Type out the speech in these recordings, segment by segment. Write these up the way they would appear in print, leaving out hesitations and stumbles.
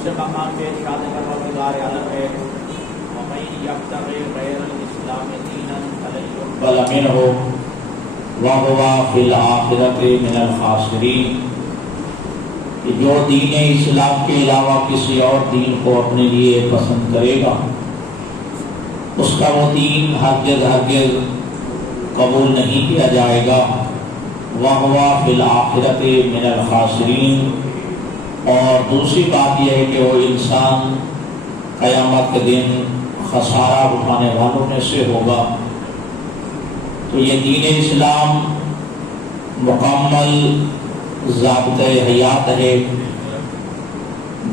دوسرے مقام پہ ارشاد پروردگار عالم ہے وَمَن يَبْتَغِ غَيْرَ الْإِسْلَامِ دِينًا فَلَن يُقْبَلَ مِنْهُ وَهُوَ فِي الْآخِرَةِ مِنَ الْخَاسِرِينَ، کہ جو دین اسلام کے علاوہ کسی اور دین کو اپنے لیے پسند کرے گا اس کا وہ دین ہرگز قبول نہیں کیا جائے گا۔ وَهُوَ فِي الْآخِرَةِ مِنَ الْخَاسِرِينَ، اور دوسری بات یہ ہے کہ وہ انسان قیامت کے دن خسارہ اٹھانے والوں میں سے ہوگا۔ تو یہ دین اسلام مکمل ضابطۂ حیات ہے۔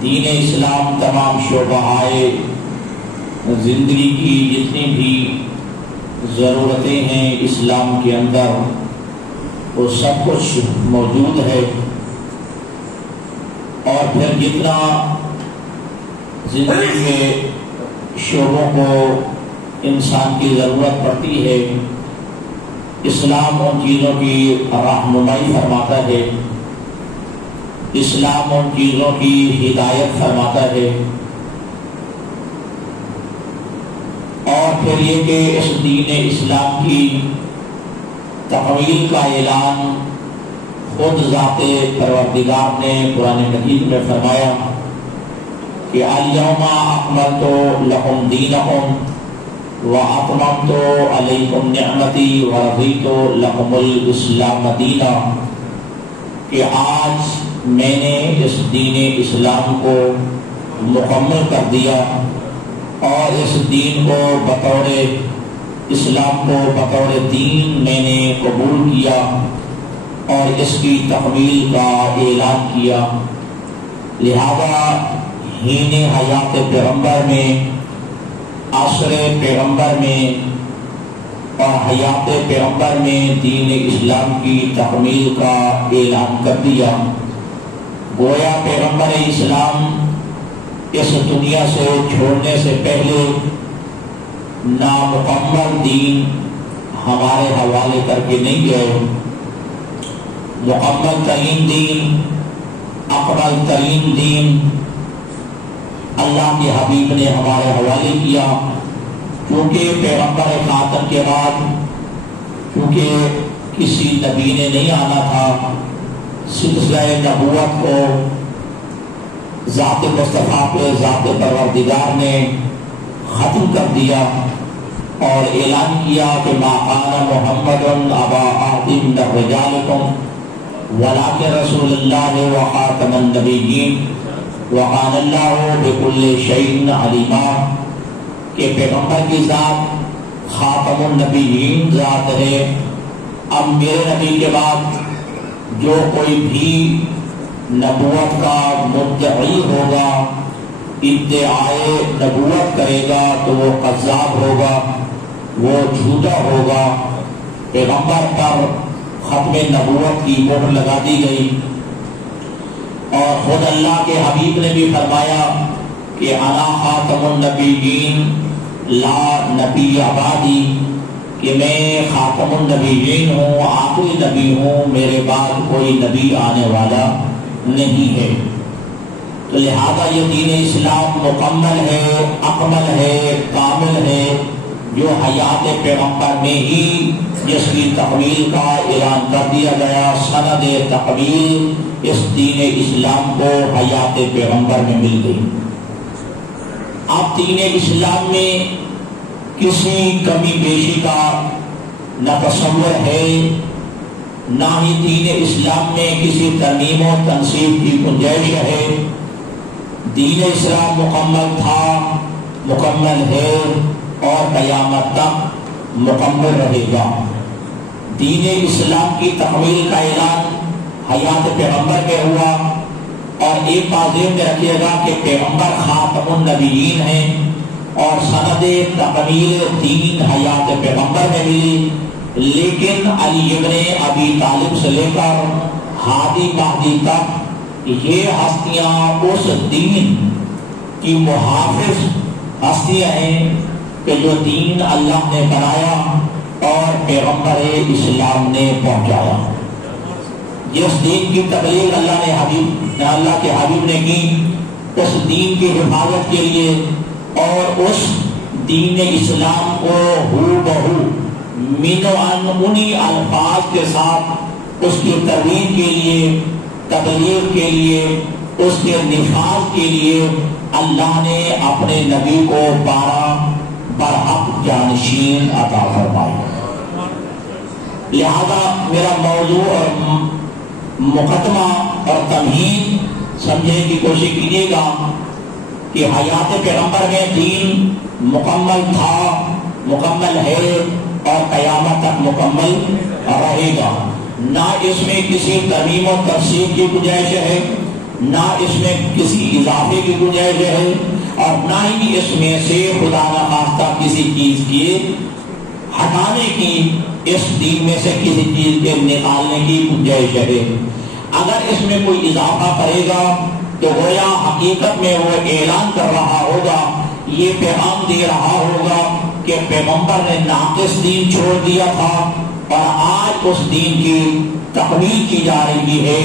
دین اسلام تمام شعبۂ زندگی کی جتنی بھی ضرورتیں ہیں اسلام کے اندر وہ سب کچھ موجود ہے، اور پھر جتنا زندگی کے شعبوں کو انسان کی ضرورت پڑتی ہے اسلام ان چیزوں کی رہنمائی فرماتا ہے، اسلام ان چیزوں کی ہدایت فرماتا ہے۔ اور پھر یہ کہ اس دین اسلام کی تکمیل کا اعلان خود ذات پروردگار نے قرآن مجید میں فرمایا کہ الیوم اکملت لکم دینکم واتممت علیکم نعمتی ورضیت لکم الاسلام دینا، کہ آج میں نے اس دین اسلام کو مکمل کر دیا اور اس دین کو بطور اسلام کو بطور دین میں نے قبول کیا اور اس کی تکمیل کا اعلان کیا۔ لہذا ہین حیات پیغمبر میں، عصر پیغمبر میں اور حیات پیغمبر میں دین اسلام کی تکمیل کا اعلان کر دیا۔ گویا پیغمبر اسلام اس دنیا سے چھوڑنے سے پہلے نامکمل دین ہمارے حوالے کر کے نہیں گئے، مکمل ترین دین، اکمل ترین دین اللہ کے حبیب نے ہمارے حوالے کیا، کیونکہ پیغمبر خاتم کے بعد کیونکہ کسی نبی نے نہیں آنا تھا، سلسلہ نبوت کو ذات مصطفیٰ پہ ذات پروردگار نے ختم کر دیا اور اعلان کیا کہ ما کان محمد ابا احد من رجالکم ولکن رسول اللہ وخاتم النبیین وقال اللہ بکل شیء علیما، کہ پیغمبر کی ذات خاتم النبیین ذات ہے۔ اب میرے نبی کے بعد جو کوئی بھی نبوت کا مدعی ہوگا، ادعائے نبوت کرے گا تو وہ کذاب ہوگا، وہ جھوٹا ہوگا۔ پیغمبر پر ختم نبوت کی مہر لگا دی گئی، اور خود اللہ کے حبیب نے بھی فرمایا کہ انا خاتم النبیین لا نبی بعدی، کہ میں خاتم النبیین ہوں، آخری نبی ہوں، میرے بعد کوئی نبی آنے والا نہیں ہے۔ تو لہذا یہ دین اسلام مکمل ہے، اکمل ہے، کامل ہے، جو حیات پیغمبر میں ہی جس کی تکمیل کا اعلان کر دیا گیا۔ سند تکمیل اس دین اسلام کو حیات پیغمبر میں مل گئی۔ اب دین اسلام میں کسی کمی بیشی کا نہ تصور ہے، نہ ہی دین اسلام میں کسی ترمیم و تنصیب کی گنجائش ہے۔ دین اسلام مکمل تھا، مکمل ہے اور قیامت تک مکمل رہے گا۔ دین اسلام کی تکمیل کا اعلان حیات پیغمبر میں ہوا، اور ایک بات ذہن میں رکھیے گا کہ پیغمبر خاتم النبیین ہیں اور سند تکمیل دین حیات پیغمبر میں ملی، لیکن علی ابن ابی طالب سے لے کر ہادی مہدی تک یہ ہستیاں اس دین کی محافظ ہستیاں ہیں کہ جو دین اللہ نے بنایا اور پیغمبر اسلام نے پہنچایا۔ جس دین کی تبلیغ اللہ کے حبیب نے کی اس دین کی حفاظت کے لیے اور اس دین اسلام کو ہو بہو مینوان انہی الفاظ کے ساتھ اس کی ترویج کے لیے، تبلیغ کے لیے، اس کے نفاذ کے لیے اللہ نے اپنے نبی کو 12 برحق جانشین عطا فرمائے۔ لہذا میرا موضوع اور مقدمہ اور تمہید سمجھنے کی کوشش کیجیے گا کہ حیات پیغمبر میں دین مکمل تھا، مکمل ہے اور قیامت تک مکمل رہے گا۔ نہ اس میں کسی ترمیم و تفصیل کی گنجائش ہے، نہ اس میں کسی اضافے کی گنجائش ہے، اور نہ ہی اس میں سے خدا نخواستہ کسی چیز کے ہٹانے کی، اس دین میں سے کسی چیز کے نکالنے کی گنجائش ہے۔ اگر اس میں کوئی اضافہ کرے گا تو گویا حقیقت میں وہ اعلان کر رہا ہوگا، یہ پیغام دے رہا ہوگا کہ پیغمبر نے ناقص دین چھوڑ دیا تھا اور آج اس دین کی تکمیل کی جا رہی ہے۔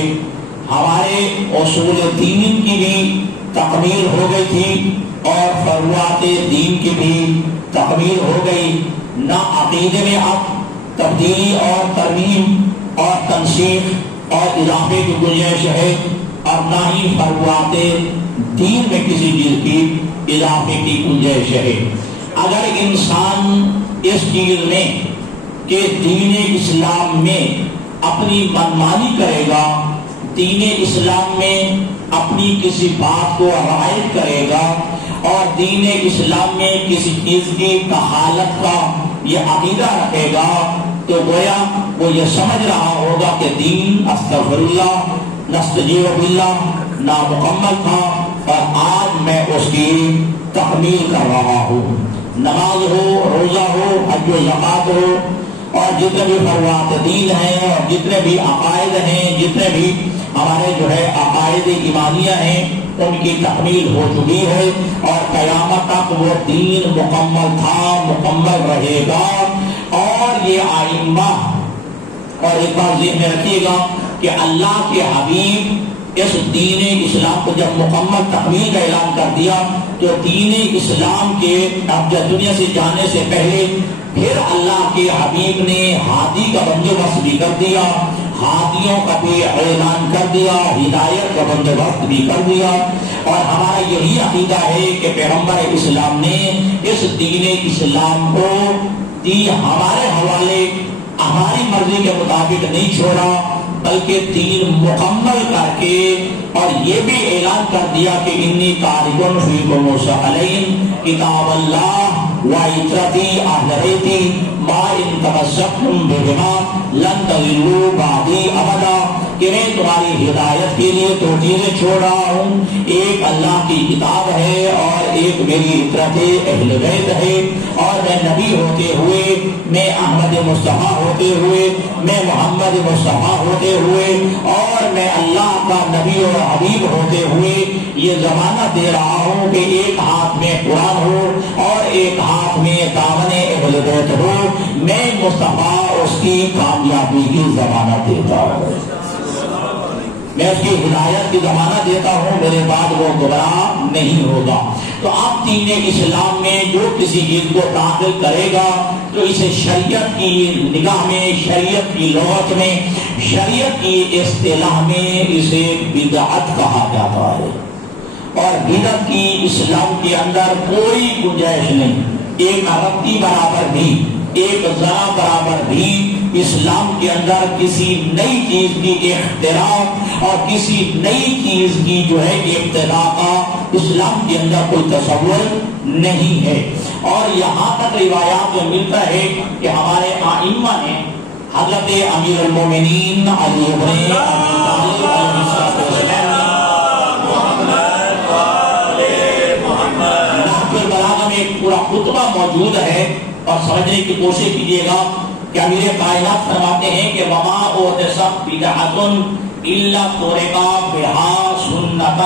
ہمارے اصول دین کی بھی تکمیل ہو گئی تھی اور فروعات دین کی بھی تکمیل ہو گئی۔ نہ عقیدے میں اب تبدیلی اور ترمیم اور تنسیخ اور اضافے کی گنجائش ہے، اور نہ ہی فروعات دین میں کسی چیز کی اضافے کی گنجائش ہے۔ اگر انسان اس چیز میں کہ دین اسلام میں اپنی منمانی کرے گا، دین اسلام میں اپنی کسی بات کو رعایت کرے گا اور دین اسلام میں کسی چیز کی کفالت کا یہ عقیدہ رکھے گا، تو گویا وہ یہ سمجھ رہا ہوگا کہ دین استغفر اللہ نستجیب باللہ نامکمل تھا اور آج میں اس کی تکمیل کر رہا ہوں۔ نماز ہو، روزہ ہو، حج و زکات ہو، اور جتنے بھی فروعات دین ہیں اور جتنے بھی عقائد ہیں، جتنے بھی ہمارے جو ہے عقائد ایمانیہ ہیں، ان کی تکمیل ہو چکی ہے اور قیامت تک وہ دین مکمل تھا، مکمل رہے گا۔ اور یہ آئمہ، اور ایک بات ذہن میں رکھیے گا کہ اللہ کے حبیب اس دین اسلام کو جب مکمل تکمیل کا اعلان کر دیا تو دین اسلام کے اب دنیا سے جانے سے پہلے پھر اللہ کے حبیب نے ہادی کا بندوبست بھی کر دیا، ہادیوں کا بھی اعلان کر دیا، ہدایت کا بندوبست بھی کر دیا۔ اور ہمارا یہی عقیدہ ہے کہ پیغمبر اسلام نے اس دین اسلام کو ہمارے حوالے ہماری مرضی کے مطابق نہیں چھوڑا، بلکہ دین مکمل کر کے اور یہ بھی اعلان کر دیا کہ انی تارک فیکم ثقلین کتاب اللہ وعترتی اہل بیتی ما ان تمسکتم بہما لن تضلوا بعدی ابدا، کہ میں تمہاری ہدایت کے لیے دو چیزیں چھوڑ رہا ہوں، ایک اللہ کی کتاب ہے اور ایک میری عترت اہل بیت ہے، اور میں نبی ہوتے ہوئے، میں احمد مصطفیٰ ہوتے ہوئے، میں محمد مصطفیٰ ہوتے ہوئے، اور میں اللہ کا نبی اور حبیب ہوتے ہوئے یہ ضمانت دے رہا ہوں کہ ایک ہاتھ میں قرآن ہو اور ایک ہاتھ میں دامن اہل بیت ہو، میں مصطفیٰ اس کی کامیابی کی ضمانت دیتا ہوں، میں اس کی ہدایت کی ضمانت دیتا ہوں، میرے بعد وہ گمراہ نہیں ہوگا۔ تو آپ دین اسلام میں جو کسی چیز کو داخل کرے گا تو اسے شریعت کی نگاہ میں، شریعت کی لغت میں، شریعت کی اصطلاح میں اسے بدعت کہا جاتا ہے، اور بدعت کی اسلام کے اندر کوئی گنجائش نہیں، ایک رتی برابر بھی، ایک ذرا برابر بھی اسلام کے اندر کسی نئی چیز کی اختراع اور کسی نئی چیز کی جو ہے ابتداء کا اسلام کے اندر کوئی تصور نہیں ہے۔ اور یہاں تک روایات میں ملتا ہے کہ ہمارے ائمہ نے حضرت امیر المومنین علی بن ابی طالب علیہ السلام پورا خطبہ موجود ہے، اور سمجھنے کی کوشش کیجیے گا کہ امیر کائنات فرماتے ہیں کہ وما احدثت بدعۃ الا ترک بها سنۃ،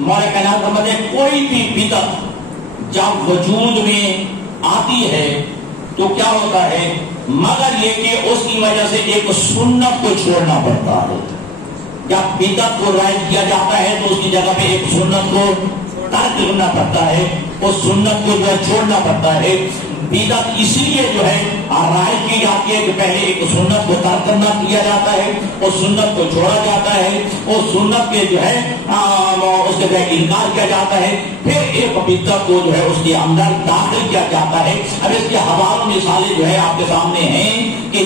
ہمارے کائنات فرماتے ہیں کوئی بھی بدعت جب وجود میں آتی ہے تو کیا ہوتا ہے، مگر یہ کہ اس کی وجہ سے ایک سنت کو چھوڑنا پڑتا ہے۔ جب بدعت کو رائج کیا جاتا ہے تو اس کی جگہ پہ ایک سنت کو ترک کرنا پڑتا ہے، اس سنت کو جو ہے چھوڑنا پڑتا ہے۔ بدعت اس لیے جو ہے رائج کی جاتی ہے کہ پہلے ایک سنت کو ترک کرنا کیا جاتا ہے، اس سنت کو چھوڑا جاتا ہے، اس سنت کے جو ہے اس کے انکار کیا جاتا ہے، پھر ایک بدعت کو جو ہے اس کے اندر داخل کیا جاتا ہے۔ اب اس کے حوالوں مثالیں جو ہے آپ کے سامنے ہیں کہ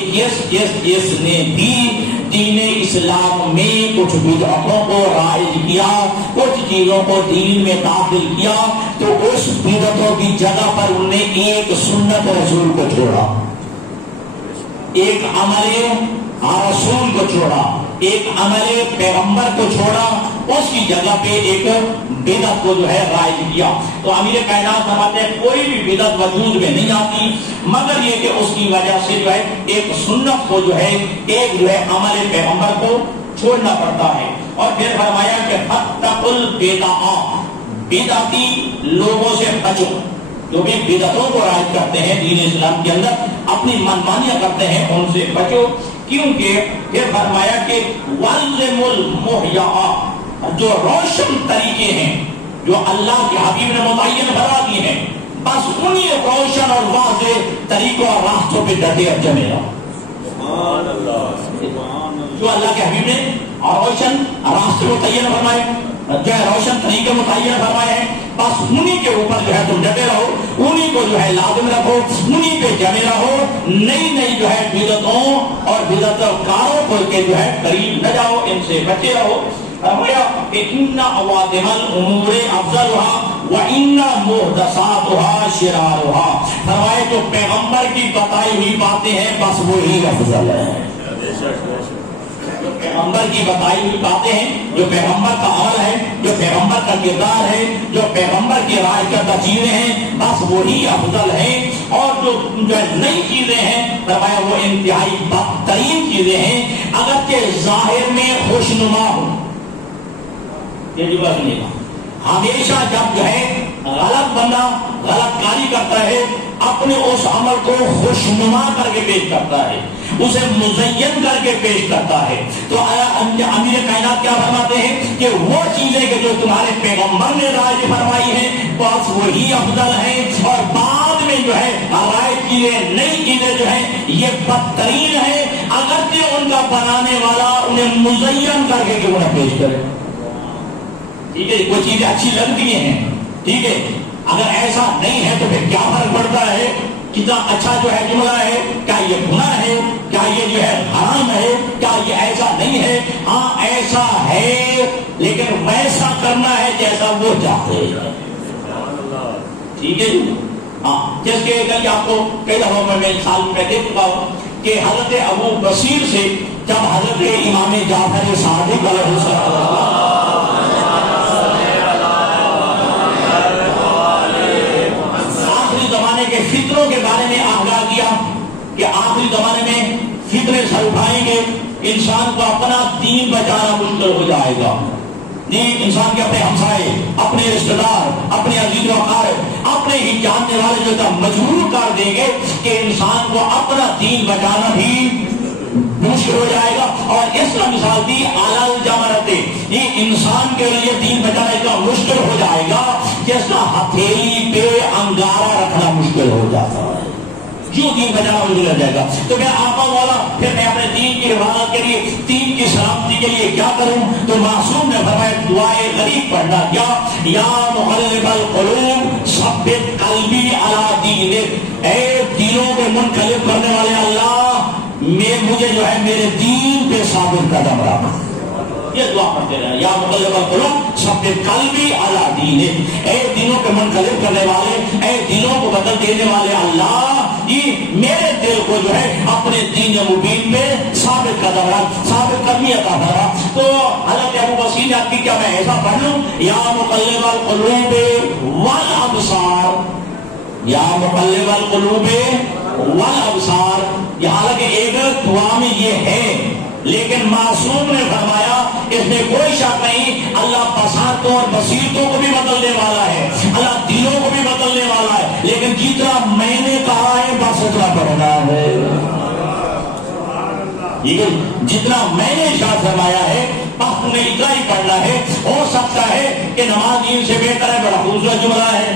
جس نے بھی دین اسلام میں کچھ بدعتوں کو رائج کیا، کچھ چیزوں کو دین میں داخل کیا، تو اس بدعتوں کی جگہ پر انہوں نے ایک سنت رسول کو چھوڑا، ایک عمل رسول کو چھوڑا، ایک عمل پیغمبر کو چھوڑا، اس کی جگہ پہ ایک بدعت کو جو ہے رائج کیا۔ تو امیر کائنات فرماتے ہیں کوئی بھی بدعت وجود میں نہیں آتی مگر یہ کہ اس کی وجہ سے جو ہے ایک سنت کو جو ہے ایک جو ہے عمل پیغمبر کو چھوڑنا پڑتا ہے۔ اور پھر فرمایا کہ فاتقوا البدع، بدعتی لوگوں سے بچو، جو بھی بدعتوں کو رائج کرتے ہیں دین اسلام کے اندر، اپنی منمانیاں کرتے ہیں، ان سے بچو، کیونکہ پھر فرمایا کہ والزم المحیا، جو روشن طریقے ہیں جو اللہ کے حبیب نے متعین بنا دیے ہیں، بس انہی روشن اور واضح طریقوں اور راستوں پہ ڈٹے اور جمے رہو۔ جو اللہ کے حبیب نے روشن راستے متعین فرمائے، جو ہے روشن طریقے متعین فرمائے ہیں، بس انہی کے اوپر جو ہے تم ڈٹے رہو، انہی کو جو ہے لازم رکھو، انہی پہ جمے رہو، نئی جو ہے بدعتوں اور بدعت کاروں کو کے جو ہے قریب نہ جاؤ، ان سے بچے رہو۔ فرمایا کہ ان اوادم الامور افضلها وان محدثاتها شرارها، فرمایا جو پیغمبر کی بتائی ہوئی باتیں ہیں بس وہی افضل ہے، جو پیغمبر کی بتائی ہوئی باتیں ہیں، جو پیغمبر کا عمل ہے، جو پیغمبر کا کردار ہے، جو پیغمبر کی رائے کردہ چیزیں ہیں، بس وہی افضل ہیں۔ اور جو نئی چیزیں ہیں فرمایا وہ انتہائی بدترین چیزیں ہیں، اگرچہ ظاہر میں خوشنما ہو۔ یہ بات نہیں، ہمیشہ جب جو ہے غلط بندہ غلط کاری کرتا ہے اپنے اس عمل کو خوشنما کر کے پیش کرتا ہے، اسے مزین کر کے پیش کرتا ہے، تو امیر کائنات کیا فرماتے ہیں کہ وہ چیزیں کہ جو تمہارے پیغمبر نے رائج فرمائی ہیں بس وہی افضل ہیں، اور بعد میں جو ہے رائج چیزیں نئی چیزیں جو ہیں یہ بدترین ہیں، اگرچہ ان کا بنانے والا انہیں مزین کر کے کیوں نہ پیش کرے۔ ٹھیک ہے، کوئی چیزیں اچھی لگتی ہیں، ٹھیک ہے، اگر ایسا نہیں ہے تو پھر کیا فرق پڑتا ہے، کتنا اچھا جو ہے جملہ ہے، کیا یہ گناہ ہے، کیا یہ جو ہے حرام ہے، کیا یہ ایسا نہیں ہے؟ ہاں ایسا ہے لیکن ویسا کرنا ہے جیسا وہ چاہتے ہیں، ٹھیک ہے جی۔ ہاں جس کے کل آپ کو کئی دفعہ میں سال میں دیکھ چکا ہوں کہ حضرت ابو بصیر سے جب حضرت امام جعفر صادق علیہ السلام کے فتنوں کے بارے میں آگاہ کیا کہ آخری زمانے میں فتنے سر اٹھائیں گے، انسان کو اپنا دین بچانا مشکل ہو جائے گا، نہیں انسان کے اپنے ہمسائے، اپنے رشتے دار، اپنے عزیز و اقارب، اپنے ہی جاننے والے جو مجبور کر دیں گے کہ انسان کو اپنا دین بچانا بھی مشکل ہو جائے گا۔ اور اس کا مثال دی اعلی جمرتے، یہ انسان کے لیے دین بچانے کا مشکل ہو جائے گا جیسا ہتھیلی پہ انگارہ رکھنا مشکل ہو جاتا ہے، جو دین بچانا مشکل ہو جائے گا۔ تو میں آقا مولا پھر میں اپنے دین کی حفاظت کے لیے، دین کی سلامتی کے لیے کیا کروں؟ تو معصوم نے فرمایا دعائے غریب پڑھنا، کیا یا مقلب القلوب ثبت قلبی علی دینک، اے دلوں کو منقلب کرنے والے اللہ مجھے جو ہے میرے دین پہ ثابت قدم رکھ۔ یہ دعا پڑھتے رہے، یا مقلب القلوب ثبت قلبی علی دینک، اے دلوں کو منقلب کرنے والے، اے دلوں کو بدل دینے والے اللہ، یہ میرے دل کو جو ہے اپنے دین مبین پہ ثابت قدم رکھ، ثابت قدمی عطا فرما۔ تو حضرت ابو بصیر نے آپ کی کیا میں ایسا پڑھ لوں، یا مقلب القلوب والابصار، یا مقلب القلوب والابصار، یہ حالانکہ ایک دعا میں یہ ہے لیکن معصوم نے فرمایا اس میں کوئی شک نہیں، اللہ بصارتوں اور بصیرتوں کو بھی بدلنے والا ہے، اللہ دلوں کو بھی بدلنے والا ہے، لیکن جتنا میں نے کہا ہے بس اتنا پڑھنا ہے، جتنا میں نے ارشاد فرمایا ہے بس تمہیں اتنا ہی پڑھنا ہے۔ ہو سکتا ہے کہ نماز دین سے بہتر ہے، بڑا خوبصورت جملہ ہے،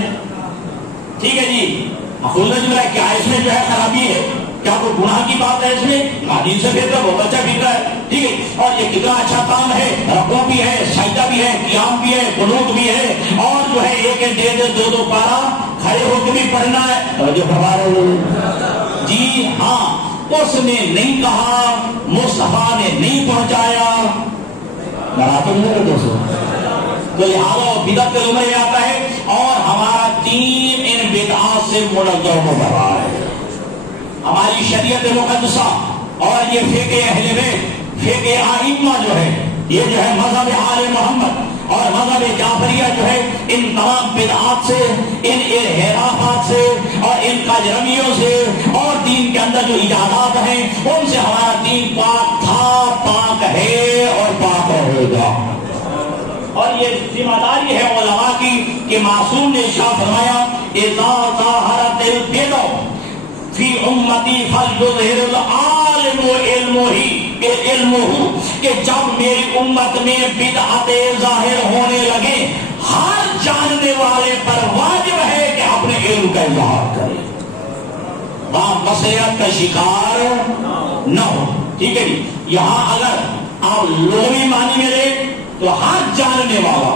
ٹھیک ہے جی، خوبصورت جملہ ہے، کیا اس میں جو ہے خرابی ہے؟ کیا کوئی گناہ کی بات ہے اس میں؟ دین سے بہتر، بہت اچھا فکر ہے، ٹھیک ہے، اور یہ کتنا اچھا کام ہے، رکوع بھی ہے، سجدہ بھی ہے، قیام بھی ہے، قنوت بھی ہے، اور جو ہے ایک ایک ڈیڑھ دو دو پارا کھڑے ہو کے بھی پڑھنا ہے، توجہ فرما رہے ہیں جی ہاں۔ اس نے نہیں کہا، مصطفیٰ نے نہیں پہنچایا، مراتب نہیں رہے دوستوں، تو لہٰذا بدعت کے زمرے میں آتا ہے، اور ہمارا دین ان بدعات سے منزہ مبرا ہے۔ ہماری شریعت مقدسہ اور یہ فقہ اہل بیت، فقہ ائمہ جو ہے، یہ جو ہے مذہب آل محمد اور مذہب جعفریہ جو ہے، ان تمام بدعات سے، ان انحرافات سے اور ان کجرویوں سے اور دین کے اندر جو ایجادات ہیں ان سے ہمارا دین پاک تھا، پاک ہے اور پاک رہے گا۔ اور یہ ذمہ داری ہے علماء کی کہ معصوم نے ارشاد فرمایا اذا ظاہرت البدع فی امتی فلیظہر العالم علمہ، کہ جب میری امت میں بدعتیں ظاہر ہونے لگے، ہر جاننے والے پر واجب ہے کہ اپنے علم کا اظہار کرے، وہاں بصیرت کا شکار نہ ہو، ٹھیک ہے جی۔ یہاں اگر آپ لغوی معنی میں لیں تو ہر جاننے والا،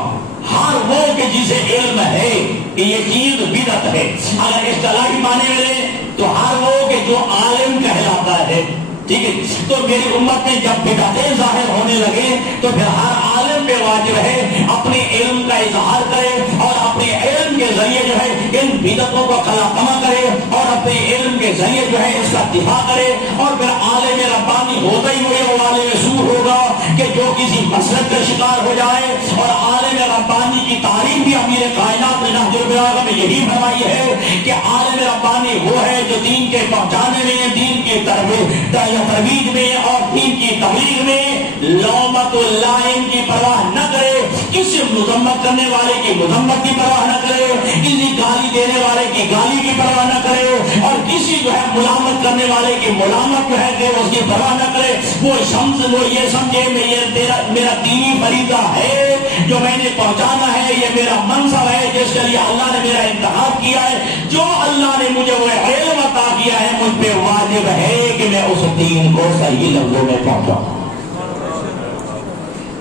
ہر وہ کہ جسے علم ہے کہ یہ چیز بدعت ہے، اگر اصطلاحی معنی میں لیں تو ہر وہ کہ جو عالم کہلاتا ہے، ٹھیک ہے۔ تو میری امت میں جب بدعتیں ظاہر ہونے لگے تو پھر ہر عالم پہ واجب ہے اپنے علم کا اظہار کرے اور اپنے علم کے ذریعے جو ہے ان بدعتوں کو خاتمہ کرے اور اپنے علم کے ذریعے جو ہے اس کا دفاع کرے، اور پھر عالم ربانی ہوتا ہی وہ عالم سور ہوگا کہ جو کسی مسلک کا شکار ہو جائے۔ اور عالم ربانی کی تعریف بھی امیر کائنات نے نہج البلاغہ میں یہی فرمائی ہے کہ عالم ربانی وہ ہے جو دین کے پہنچانے میں، دین کی ترویج میں اور دین کی تبلیغ میں لومت اللائم کی پرواہ نہ کرے، کسی مذمت کرنے والے کی مذمت کی پرواہ نہ کرے، کسی گالی دینے والے کی گالی کی پرواہ نہ کرے، اور کسی جو ہے ملامت کرنے والے کی ملامت جو ہے کہ اس کی پرواہ نہ کرے۔ وہ یہ سمجھے میرا دینی فریضہ ہے جو میں نے پہنچانا ہے، یہ میرا منصب ہے جس کے لیے اللہ نے میرا انتخاب کیا ہے، جو اللہ نے مجھے وہ علم عطا کیا ہے مجھ پہ واجب ہے کہ میں اس دین کو صحیح لفظوں میں پہنچاؤں۔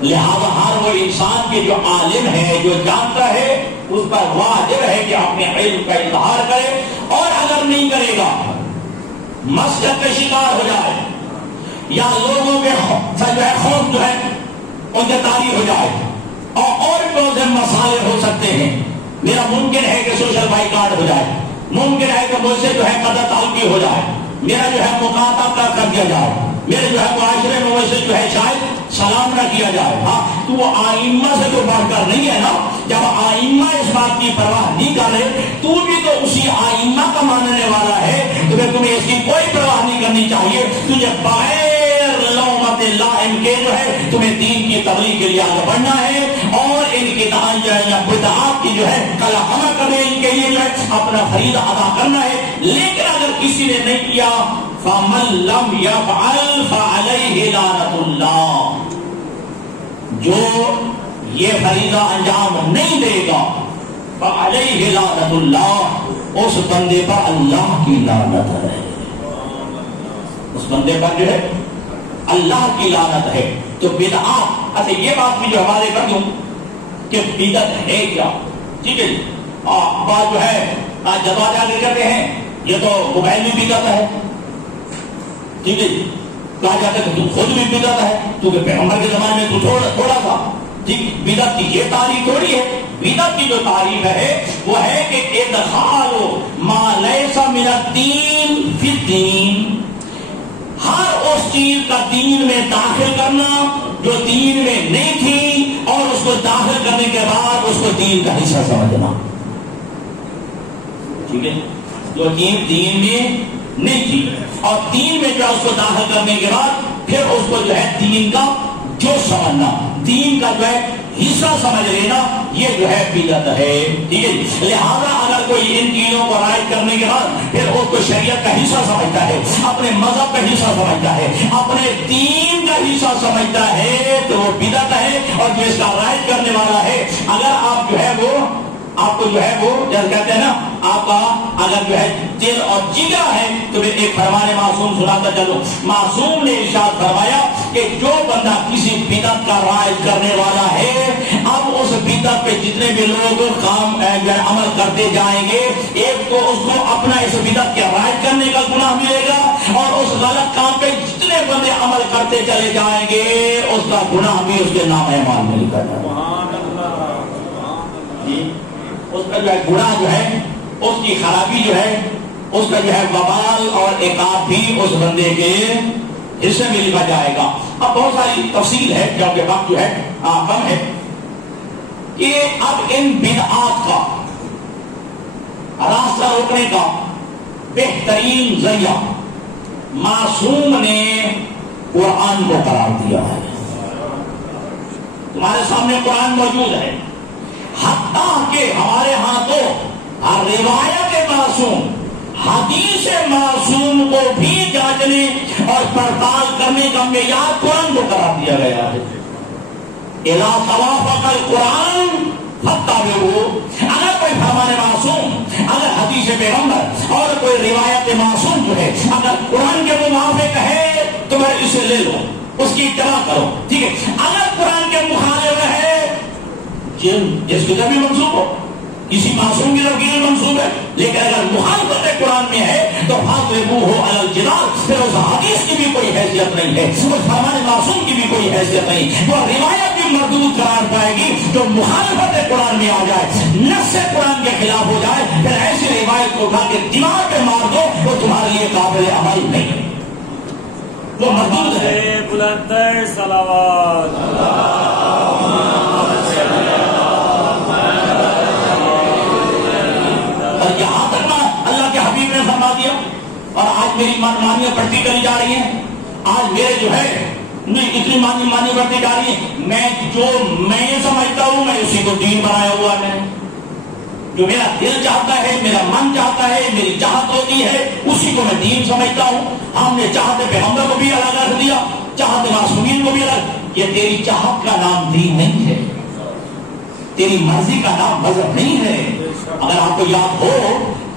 لہذا ہر وہ انسان کے جو عالم ہے، جو جانتا ہے، اس پر واجب ہے کہ اپنے علم کا اظہار کرے، اور اگر نہیں کرے گا، مسجد کا شکار ہو جائے یا لوگوں کے جو ہے خوف جو ہے ان کے تاری ہو جائے، اور بہت سے مسائل ہو سکتے ہیں، میرا ممکن ہے کہ سوشل بائیکاٹ ہو جائے، ممکن ہے کہ مجھ سے جو ہے قدر تعلقی ہو جائے، میرا جو ہے مخاطب کر دیا جائے، میرے جو ہے معاشرے میں ویسے جو ہے شاید سلام نہ کیا جائے، ہاں تو وہ آئمہ سے تو بڑھ کر نہیں ہے نا۔ جب آئمہ اس بات کی پرواہ نہیں کر رہے، تو بھی تو اسی آئمہ کا ماننے والا ہے، تو پھر تمہیں اس کی کوئی پرواہ نہیں کرنی چاہیے، تجھے بغیر لومت لائم کے جو ہے تمہیں دین کی تبلیغ کے لیے آگے بڑھنا ہے، اور ان کی بدعات کی جو ہے کلافہ کرنے کے لیے جو ہے اپنا فریضہ ادا کرنا ہے۔ لیکن اگر کسی نے نہیں کیا، فَمَن لَّمْ يَفْعَلْ فَعَلَيْهِ لَعْنَةُ اللَّهِ، جو یہ فریضہ انجام نہیں دے گا، فَعَلَيْهِ لَعْنَةُ اللَّهِ، اس بندے پر اللہ کی لعنت ہے، اس بندے پر جو ہے اللہ کی لعنت ہے۔ تو بدعات، اچھا یہ بات بھی جو حوالے کر دوں کہ بدعت ہے کیا، ٹھیک ہے جی۔ بات جو ہے جواب آگے کرتے ہیں، یہ تو موبائل بھی بدعت ہے، ٹھیک ہے جی، کہا جاتا ہے کہ تو خود بھی بدعت ہے، تو کہ پیغمبر کے زمانے میں تو تھوڑا تھا، ٹھیک۔ بدعت کی یہ تعریف تھوڑی ہے، بدعت کی جو تعریف ہے وہ ہے کہ ادخال ما لیس من الدین فی الدین، ہر اس چیز کا دین میں داخل کرنا جو دین میں نہیں تھی، اور اس کو داخل کرنے کے بعد اس کو دین کا حصہ سمجھنا، ٹھیک ہے، جو چیز دین میں نہیں تھی اور دین میں جو ہے اس کو داخل کرنے کے بعد پھر اس کو جو ہے دین کا جو سمجھنا، دین کا جو ہے حصہ سمجھ لینا، یہ جو ہے بدعت ہے، ٹھیک ہے۔ لہذا اگر کوئی ان چیزوں کو رائج کرنے کے بعد پھر اس کو شریعت کا حصہ سمجھتا ہے، اپنے مذہب کا حصہ سمجھتا ہے، اپنے دین کا حصہ سمجھتا ہے، تو وہ بدعت ہے، اور جو اس کا رائج کرنے والا ہے اگر آپ جو ہے وہ آپ کو جو ہے وہ جب کہتے ہیں نا آپ کا اگر جو ہے دل اور جگر ہے تو میں ایک فرمان معصوم سناتا چلو. معصوم نے ارشاد فرمایا کہ جو بندہ کسی بدعت کا رائج کرنے والا ہے اب اس بدعت پہ جتنے بھی لوگ کام عمل کرتے جائیں گے ایک تو اس کو اپنا اس بدعت کے رائج کرنے کا گناہ ملے گا اور اس غلط کام پہ جتنے بندے عمل کرتے چلے جائیں گے اس کا گناہ بھی اس کے نام اعمال میں لکھا جائے گا. اس کا جو ہے گناہ جو ہے اس کی خرابی جو ہے اس کا جو ہے وبال اور عقاب بھی اس بندے کے حصے میں لکھا جائے گا. اب بہت ساری تفصیل ہے کیونکہ وقت جو ہے کم ہے کہ اب ان بدعات کا راستہ روکنے کا بہترین ذریعہ معصوم نے قرآن کو قرار دیا ہے. تمہارے سامنے قرآن موجود ہے حتیٰ کہ ہمارے ہاں تو روایت معصوم حدیث معصوم کو بھی جانچنے اور پڑتال کرنے کا معیار قرآن کو قرار دیا گیا ہے. اذا توافق القرآن فاتبعوہ. اگر کوئی فرمان معصوم اگر حدیث پیغمبر اور کوئی روایت معصوم جو ہے اگر قرآن کے موافق ہے تو میں اسے لے لو اس کی اتباع کرو. ٹھیک ہے. اگر قرآن کے مخالف ہے جس کی طرف بھی منسوب ہو کسی معصوم کی طرف بھی منسوب ہے لیکن اگر مخالفت قرآن میں ہے تو فاضربوہ علی الجدار پھر اس حدیث کی بھی کوئی حیثیت نہیں ہے اس فرمان معصوم کی بھی کوئی حیثیت نہیں. وہ روایت بھی مردود قرار پائے گی جو مخالفت قرآن میں آ جائے نص قرآن کے خلاف ہو جائے پھر ایسی روایت کو اٹھا کے دماغ پہ مار دو وہ تمہارے لیے قابل عمل نہیں وہ مردود ہے. بلندر صلوات اور یہاں تک نا اللہ کے حبیب نے فرما دیا اور آج میری مانیاں بڑھتی کری جا رہی ہیں. آج میرے جو ہے اتنی مانی بڑھتی جا رہی ہے میں سمجھتا ہوں میں اسی کو دین بنایا ہوا ہے. جو میرا دل چاہتا ہے میرا من چاہتا ہے میری چاہت ہوتی ہے اسی کو میں دین سمجھتا ہوں. ہم نے چاہتے پیغمبر کو بھی الگ رکھ دیا چاہتے معصومین کو بھی الگ. یہ تیری چاہت کا نام دین نہیں ہے تیری مرضی کا نام مذہب نہیں ہے. اگر آپ کو یاد ہو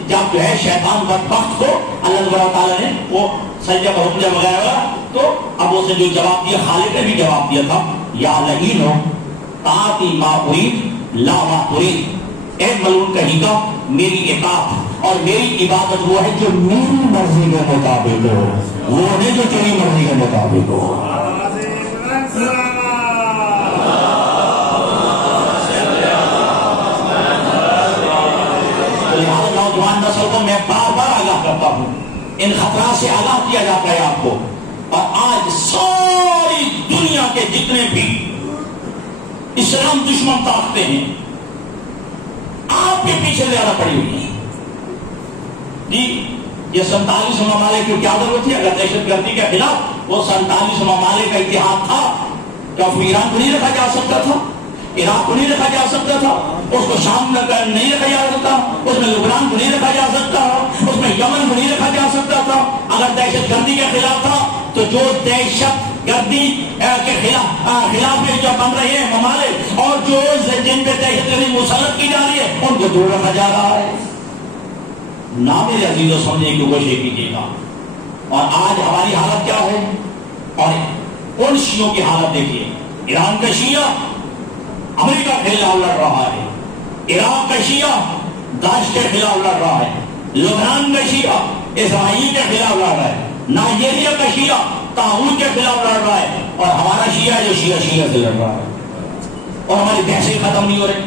جب جو ہے شیطان بدبخت کو اللہ تعالیٰ نے وہ سجدہ کا حکم جب لگایا تو اب اسے جو جواب دیا خالق نے بھی جواب دیا تھا یا لعینو طاعتی ما ارید لا ما ارید. اے ملعون کہیں گا میری اطاعت اور میری عبادت وہ ہے جو میری مرضی کے مطابق ہو وہ نہیں جو تیری مرضی کے مطابق ہو. نوجوان نسل کو میں بار بار آگاہ کرتا ہوں ان خطرات سے آگاہ کیا جاتا ہے آپ کو. اور آج ساری دنیا کے جتنے بھی اسلام دشمن طاقتیں ہیں آپ کے پیچھے زیادہ پڑی ہوئی ہیں. جی یہ 47 ممالک کی کیا ضرورت تھی اگر دہشت گردی کے خلاف وہ 47 ممالک کا اتحاد تھا کیا اس کو ایران کو نہیں رکھا جا سکتا تھا عراق کو نہیں رکھا جا سکتا تھا اس کو شام نہیں رکھا جا سکتا اس میں لبنان کو نہیں رکھا جا سکتا اس میں یمن کو نہیں رکھا جا سکتا تھا. اگر دہشت گردی کے خلاف تھا تو جو دہشت گردی کے خلاف میں جو بن رہے ہیں ممالک اور جو جن پہ دہشت گردی مسلط کی جا رہی ہے ان کو دور رکھا جا رہا ہے. نہ میرے عزیزوں سمجھنے کی کوشش کیجیے گا. اور آج ہماری حالت کیا ہے اور ان شیعوں کی حالت دیکھیے. ایران کا شیعہ امریکہ کے خلاف لڑ رہا ہے عراق کا شیعہ داعش کے خلاف لڑ رہا ہے لبنان کا شیعہ اسرائیل کے خلاف لڑ رہا ہے نائجیریا کا شیعہ طاغوت کے خلاف لڑ رہا ہے اور ہمارا شیعہ جو شیعہ سے لڑ رہا ہے اور ہماری بحثیں ختم نہیں ہو رہی.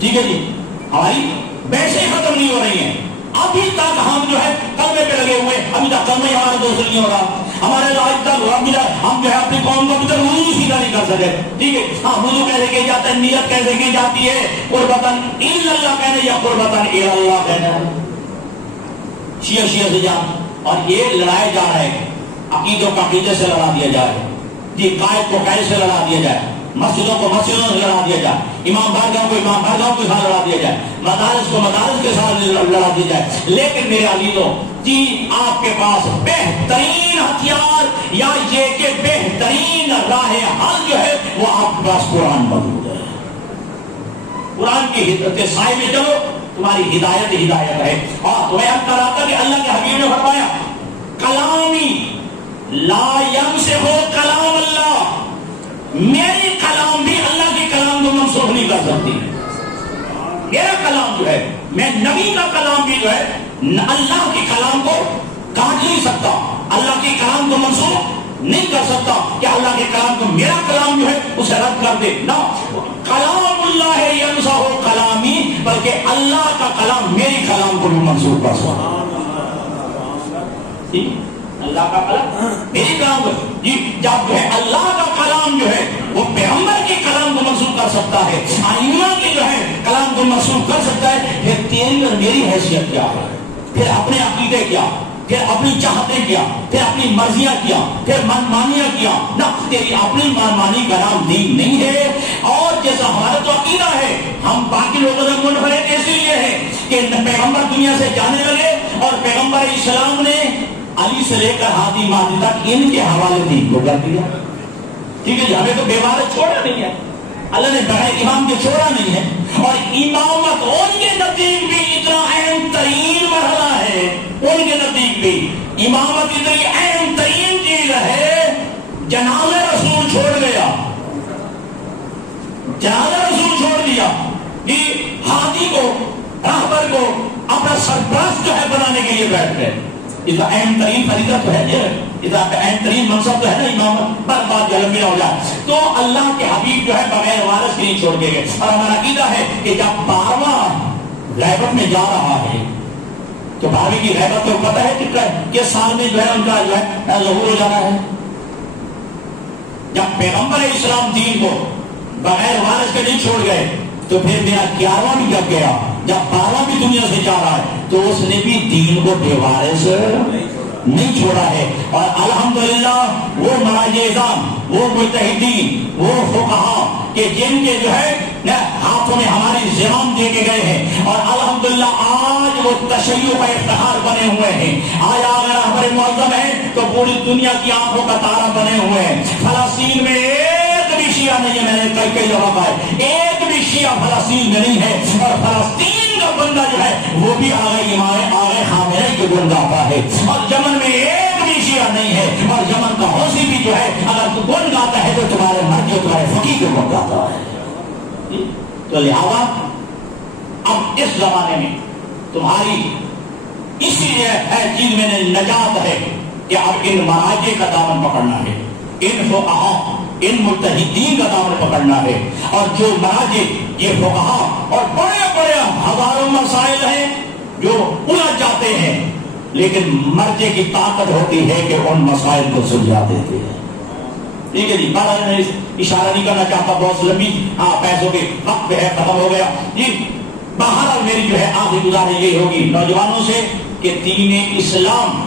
ٹھیک ہے جی ہماری بحثیں ختم نہیں ہو رہی ہیں. ابھی تک ہم جو ہے کلمے پہ لگے ہوئے ابھی تک کلمہ ہی ہمارا دوست نہیں ہو رہا. ہمارے آج تک ہم جو ہے اپنی قوم کو وضو سیدھا نہیں کر سکے. ٹھیک ہے ہاں وضو کیسے کی جاتا ہے نیت کیسے کی جاتی ہے قربتاً الی اللہ کہنا یا قربتاً الی اللہ کہنا شیعہ سے جان. اور یہ لڑائے جا رہے ہیں عقیدوں کو عقیدے سے لڑا دیا جائے جی قائد کو قائد سے لڑا دیا جائے مسجدوں کو مسجدوں سے لڑا دیا جائے امام بارگاہ کو امام بارگاہ کے ساتھ لڑا دیا جائے مدارس کو مدارس کے ساتھ لڑا دیا جائے. لیکن میرے عزیزوں جی آپ کے پاس بہترین ہتھیار یا یہ کہ بہترین راہ حل جو ہے وہ آپ کے پاس قرآن موجود ہے. کی سائے میں چلو تمہاری ہدایت ہدایت ہے. اور تمہیں اب کہا تھا کہ اللہ کے حبیب نے فرمایا کلامی لا یمسح کلام اللہ، میری کلام بھی اللہ کے کلام کو منسوخ نہیں کر سکتی. میرا کلام جو ہے، میں نبی کا کلام بھی جو ہے اللہ کے کلام کو کاٹ نہیں سکتا، اللہ کے کلام کو منسوخ نہیں کر سکتا کہ اللہ کے کلام کو میرا کلام جو ہے اسے رد کر دے. نہ کلام اللہ ہے یمسح کلامی، بلکہ اللہ کا کلام میری کلام کو بھی منسوخ کر سکتا. اللہ کا کلام میری کلام کو جی جب جو ہے اللہ کا کلام جو ہے وہ پیغمبر کے کلام کو منسوخ کر سکتا ہے، ائمہ کے جو ہے کلام کو منسوخ کر سکتا ہے، پھر تیری اور میری حیثیت کیا ہے؟ پھر اپنے عقیدے کیا، پھر اپنی چاہتیں کیا، پھر اپنی مرضیاں کیا، پھر منمانیاں کیا. نہ تیری اپنی منمانی کا نام دین نہیں ہے. اور جیسا ہمارا تو عقیدہ ہے، ہم باقی لوگوں سے منفرد اس لیے ہے کہ پیغمبر دنیا سے جانے لگے اور پیغمبر اسلام نے علی سے لے کر ہادی مہدی تک ان کے حوالے دین کو کر دیا. ٹھیک ہے جی، ہمیں تو بیوار چھوڑا نہیں ہے، اللہ نے بغیر امام کے چھوڑا نہیں ہے. اور امامت ان کے نزدیک بھی اتنا اہم ترین مرحلہ ہے، ان کے نزدیک بھی امامت اتنی اہم ترین چیز ہے. جناب رسول چھوڑ گیا، جناب رسول چھوڑ دیا کہ ہادی کو، راہبر کو اپنا سرپرست جو ہے بنانے کے لیے بیٹھ گئے. اس کا اہم ترین فریضہ تو ہے، اس کا اہم ترین منصب تو ہے نا امامت. بس بات جلمیا ہو جائے تو اللہ کے حبیب جو ہے بغیر وارث کے نہیں چھوڑ کے گئے. اور ہمارا عقیدہ ہے کہ جب 12واں غیبت میں جا رہا ہے تو 12ویں کی غیبت کو پتہ ہے کہ سال میں جو ہے ان کا جو ہے ظہور ہو جانا ہے. جب پیغمبر اسلام دین کو بغیر وارث کے نہیں چھوڑ گئے تو پھر میرا 11واں بھی جب گیا، جب 12واں بھی دنیا سے جا رہا ہے تو اس نے بھی دین کو بے وارث نہیں چھوڑا ہے. اور الحمدللہ وہ مراجعان، وہ مجتہدین، وہ فقہا کہ جن کے جو ہے ہاتھوں میں ہماری زمام دے کے گئے ہیں، اور الحمدللہ آج وہ تشیع کا افتخار بنے ہوئے ہیں. آج اگر ہمارے معظم ہیں تو پوری دنیا کی آنکھوں کا تارا بنے ہوئے ہیں. فلسطین میں ایک بھی شیعہ نہیں ہے، میں نے کئی جگہ پائے، ایک بھی شیعہ فلسطین میں نہیں ہے. اور فلسطین کا بندہ جو ہے وہ بھی آگے امام آگے خامنہ کے گن گاتا ہے. اور یمن میں ایک بھی شیعہ نہیں ہے، اور یمن کا حوثی بھی جو ہے اگر تو گن گاتا ہے تو تمہارے مرجع تمہارے فقیہ کے گن گاتا ہے. تو لہذا اب اس زمانے میں تمہاری اسی چیز میں نجات ہے کہ اب ان مراجع کا دامن پکڑنا ہے، ان فقہا، ان مجتہدین کا دامن پکڑنا ہے. اور جو مراجع یہ فقہا اور بڑے بڑے ہزاروں مسائل ہیں جو الجھ جاتے ہیں، لیکن مرجع کی طاقت ہوتی ہے کہ ان مسائل کو سلجھا دیتے ہیں. ٹھیک ہے جی، بہرحال میں اشارہ نہیں کرنا چاہتا، بہت لمبی پیسوں کے وقت ہے، ختم ہو گیا جی. بہرحال میری جو ہے آخری گزارش یہ ہوگی نوجوانوں سے کہ دین اسلام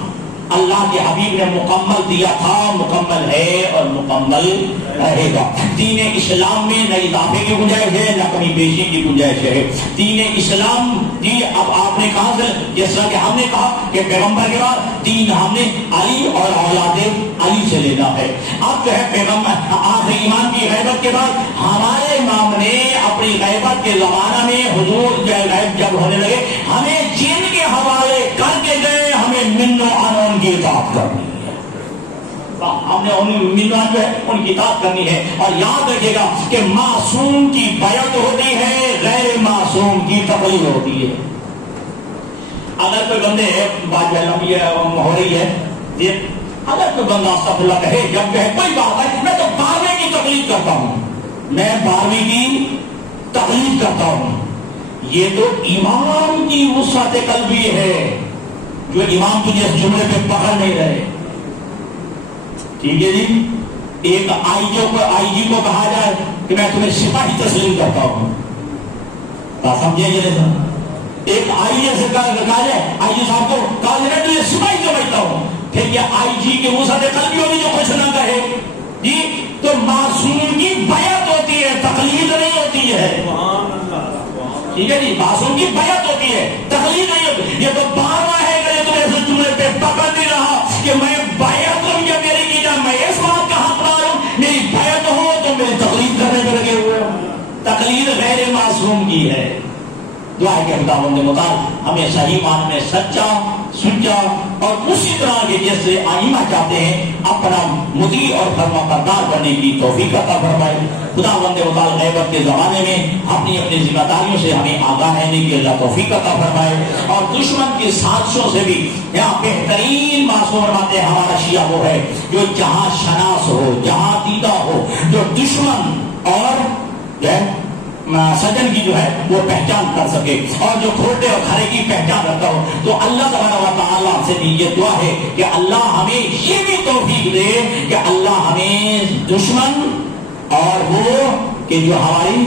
اللہ کے حبیب نے مکمل دیا تھا، مکمل ہے اور مکمل رہے گا. دین اسلام میں نہ اضافے کی گنجائش ہے نہ کمی بیشی کی گنجائش ہے. دین اسلام جی اب آپ نے کہا سے جس طرح کہ ہم نے کہا کہ پیغمبر کے بعد دین ہم نے علی اور اولاد علی سے لینا ہے. اب جو ہے پیغمبر آخری ایمان کی غیبت کے بعد ہمارے امام نے اپنی غیبت کے زمانہ میں حضور غیب جب ہونے لگے ہمیں جن کے حوالے کر کے گئے ہمیں من و عن کی اطاعت کرنی ہے. ہم نے ان جو ہے ان کی اطاعت کرنی ہے. اور یاد رکھیے گا کہ معصوم کی بیعت ہوتی ہے، غیر معصوم کی تقلید ہوتی ہے. اگر کوئی بندے بات لمبی ہو رہی ہے، اگر کوئی بندہ استغفر اللہ کہے جب جو ہے کوئی بات ہے، میں تو 12ویں کی تقلید کرتا ہوں، میں 12ویں کی تقلید کرتا ہوں، یہ تو امام کی وسعت قلبی ہے جو امام تجھے اس جملے پہ پکڑ نہیں رہے. ٹھیک ہے جی، ایک آئی جی کو کہا جائے کہ میں تمہیں سپاہی تسلیم کرتا ہوں، سمجھے یہ ایک آئی جی سے کہا جائے، آئی جی صاحب کو کہا جائے تجھے سپاہی سمجھتا ہوں، پھر یہ آئی جی کے وسعت قلبی ہوگی جو کچھ نہ کہے جی. تو معصوم کی بیعت ہوتی ہے، تقلید نہیں ہوتی ہے. ٹھیک ہے جی، معصوم کی بیعت ہوتی ہے، تقلید نہیں ہوتی. یہ تو 12واں ہے کہ تم ایسے جملے پہ پکڑ نہیں رہا کہ میں بیعت ہوں یا میری کی جائے، میں اس بات کا حقدار ہوں، میری بیعت ہو تو میری تقلید کرنے میں لگے ہوئے ہوں. تقلید غیر معصوم کی ہے. دعا ہے کہ خداوند متعال ہمیں صحیح معنی میں سچا سچا اور اسی طرح کے جیسے آئینہ چاہتے ہیں اپنا مطیع اور فرما بردار بننے کی توفیق عطا فرمائے. خداوند متعال غیبت کے زمانے میں اپنی اپنی ذمہ داریوں سے ہمیں آگاہ رہنے کی اللہ توفیق عطا فرمائے اور دشمن کی سازشوں سے بھی. یہاں بہترین معصوم فرماتے ہیں ہمارا شیعہ وہ ہے جو جہاں شناس ہو جہاں دیدہ ہو جو دشمن اور سجن کی جو ہے وہ پہچان کر سکے اور جو کھوٹے اور کھرے کی پہچان رکھتا ہو. تو اللہ تبارک و تعالیٰ سے یہ دعا ہے کہ اللہ ہمیں یہ بھی توفیق دے کہ اللہ ہمیں دشمن اور وہ کہ جو ہماری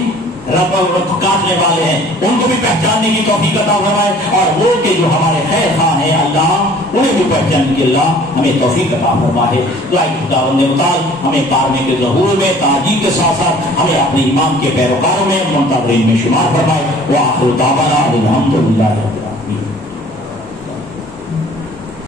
رب کاٹنے والے ہیں ان کو بھی پہچاننے کی توفیق عطا فرمائے اور وہ کہ جو ہمارے خیر خواہ ہیں اللہ انہیں بھی پہچان کی اللہ ہمیں توفیق عطا فرمائے. دعائیں خداوند متعال ہمیں کارنے کے ظہور میں تعجیل کے ساتھ ساتھ ہمیں اپنے ایمان کے پیروکاروں میں منتظرین میں شمار فرمائے. وآخر دعوانا الحمدللہ.